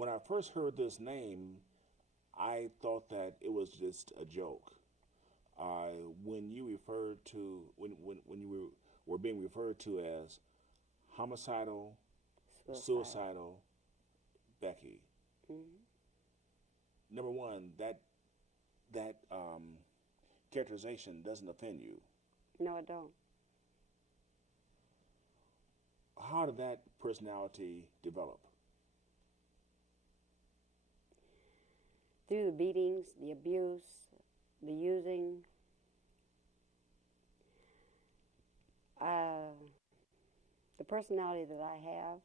when I first heard this name, I thought that it was just a joke. When you referred to when you were being referred to as homicidal, suicidal Becky. Number one, that characterization doesn't offend you. No, I don't. How did that personality develop? Through the beatings, the abuse, the using. The personality that I have,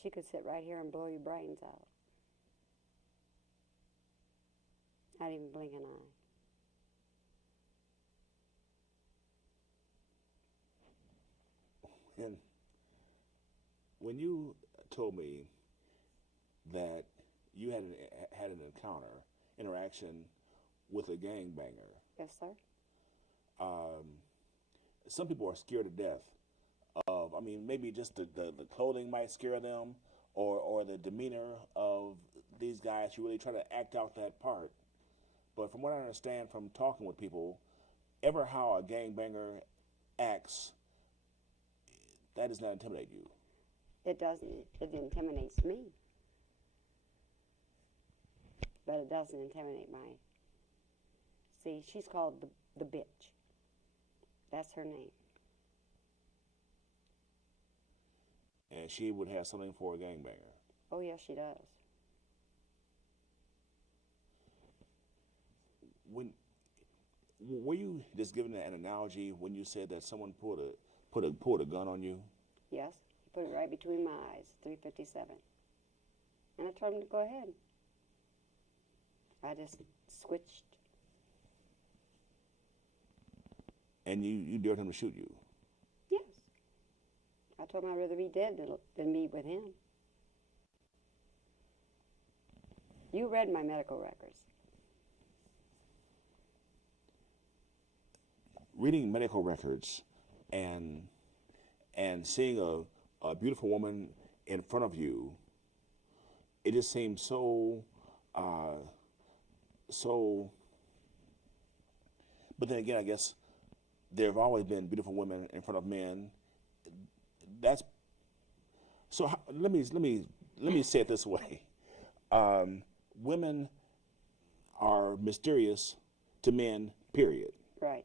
she could sit right here and blow your brains out. Not even blink an eye. And when you told me that you had an interaction with a gangbanger. Yes, sir. Some people are scared to death of, I mean, maybe just the clothing might scare them, or the demeanor of these guys who really try to act out that part. But from what I understand from talking with people, ever how a gangbanger acts, that does not intimidate you. It doesn't. It intimidates me. But it doesn't intimidate my... See, she's called the bitch. That's her name. And she would have something for a gangbanger. Oh, yes, she does. Were you just giving an analogy when you said that someone pulled a gun on you? Yes, he put it right between my eyes, 357. And I told him to go ahead. I just switched. And you dared him to shoot you? Yes. I told him I'd rather be dead than be with him. You read my medical records. Reading medical records and seeing a beautiful woman in front of you, it just seems so. But then again, I guess there have always been beautiful women in front of men. That's so. Let me say it this way: women are mysterious to men. Period. Right.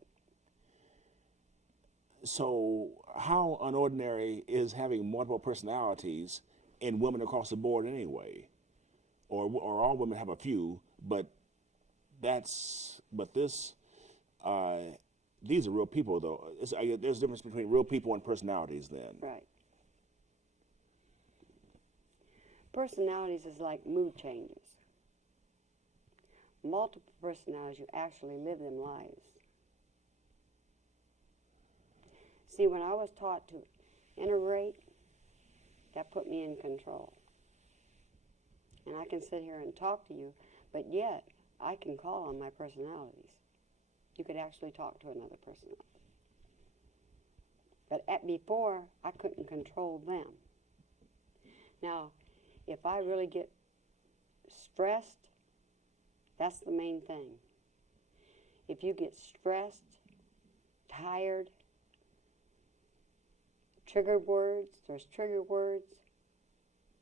So how unordinary is having multiple personalities in women across the board anyway? Or all women have a few, but this, these are real people though. There's a difference between real people and personalities then. Right. Personalities is like mood changes. Multiple personalities, you actually live them lives. See, when I was taught to integrate, that put me in control. And I can sit here and talk to you, but yet I can call on my personalities. You could actually talk to another personality. But before, I couldn't control them. Now, if I really get stressed, that's the main thing. If you get stressed, tired, triggered words, there's trigger words,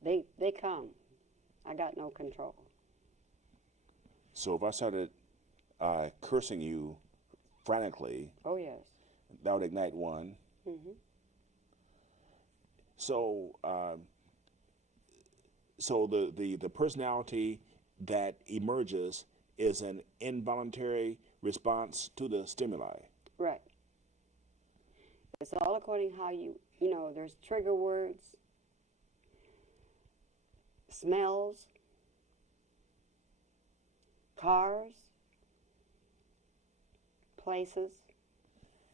they come. I got no control. So if I started cursing you frantically, oh yes, that would ignite one. Mm-hmm. So the personality that emerges is an involuntary response to the stimuli. Right. It's all according how you know, there's trigger words, smells, cars, places.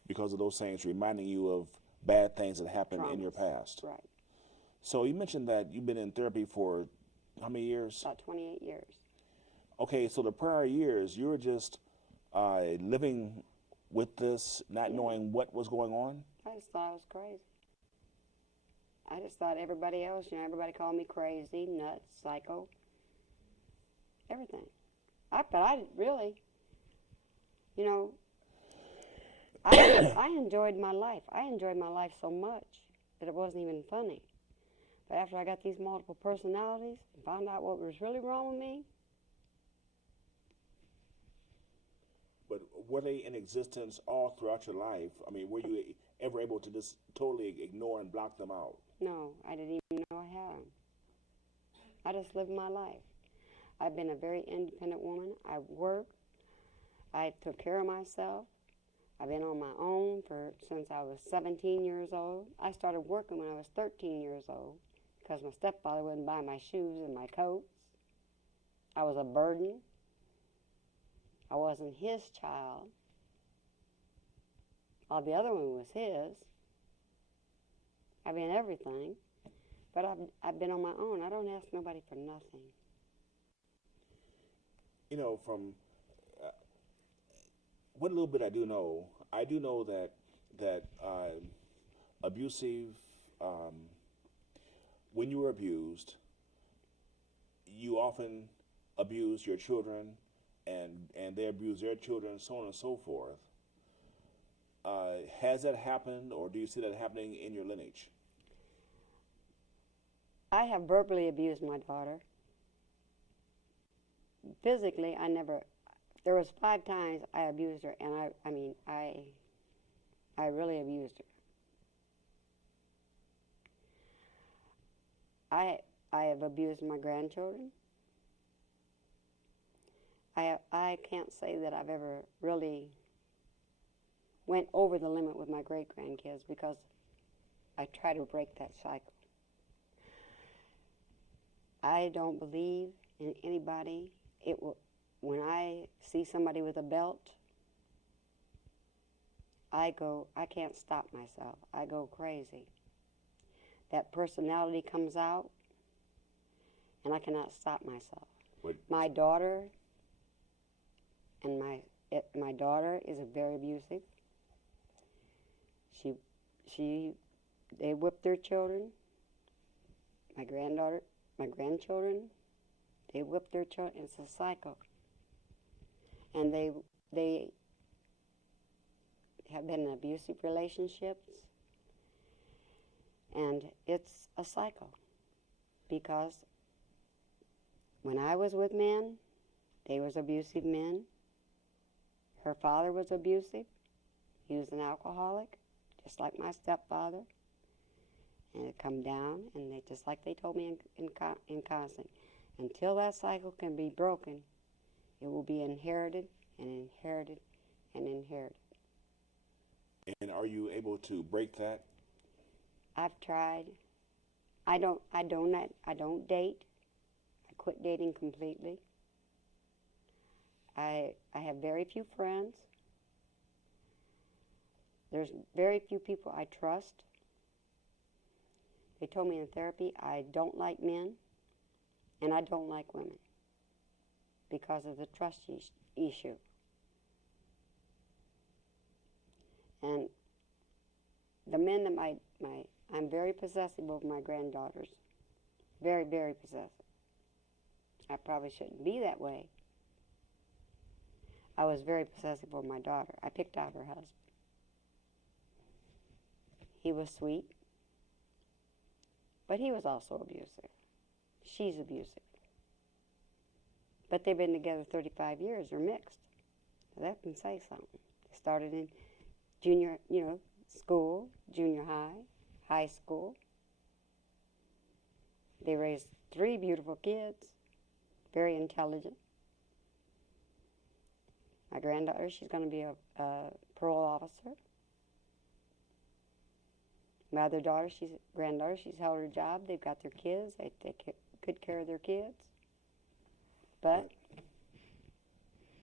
Because of those things reminding you of bad things that happened in your past. Right. So you mentioned that you've been in therapy for how many years? About 28 years. Okay, so the prior years, you were just living with this, not knowing what was going on? I just thought I was crazy. I just thought everybody else, everybody called me crazy, nuts, psycho, everything. But I really, I enjoyed my life. I enjoyed my life so much that it wasn't even funny. But after I got these multiple personalities and found out what was really wrong with me. But were they in existence all throughout your life? I mean, were you ever able to just totally ignore and block them out? No, I didn't even know I had them. I just lived my life. I've been a very independent woman. I worked. I took care of myself. I've been on my own since I was 17 years old. I started working when I was 13 years old because my stepfather wouldn't buy my shoes and my coats. I was a burden. I wasn't his child. All the other one was his. I've been everything, but I've been on my own. I don't ask nobody for nothing. From what little bit I do know that abusive. When you were abused, you often abuse your children, and they abuse their children, so on and so forth. Has that happened, or do you see that happening in your lineage? I have verbally abused my daughter. Physically, I never. There was 5 times I abused her, and I really abused her. I have abused my grandchildren. I can't say that I've ever really went over the limit with my great-grandkids because I try to break that cycle. I don't believe in anybody. When I see somebody with a belt, I can't stop myself. I go crazy. That personality comes out, and I cannot stop myself. My daughter and my daughter is very abusive. They whip their children. My grandchildren, they whip their children. It's a cycle. And they have been in abusive relationships, and it's a cycle. Because when I was with men, they was abusive men. Her father was abusive. He was an alcoholic, just like my stepfather. And it come down, and just like they told me in counseling, until that cycle can be broken, it will be inherited and inherited and inherited. And are you able to break that? I've tried. I don't date. I quit dating completely. I have very few friends. There's very few people I trust. They told me in therapy I don't like men and I don't like women because of the trust issue. And the men that I'm very possessive of my granddaughters. Very, very possessive. I probably shouldn't be that way. I was very possessive of my daughter. I picked out her husband. He was sweet, but he was also abusive. She's abusive. But they've been together 35 years. They're mixed. That can say something. They started in junior, school, junior high, high school. They raised 3 beautiful kids, very intelligent. My granddaughter, she's going to be a parole officer. My other daughter, granddaughter, she's held her job. They've got their kids. They take good care of their kids. But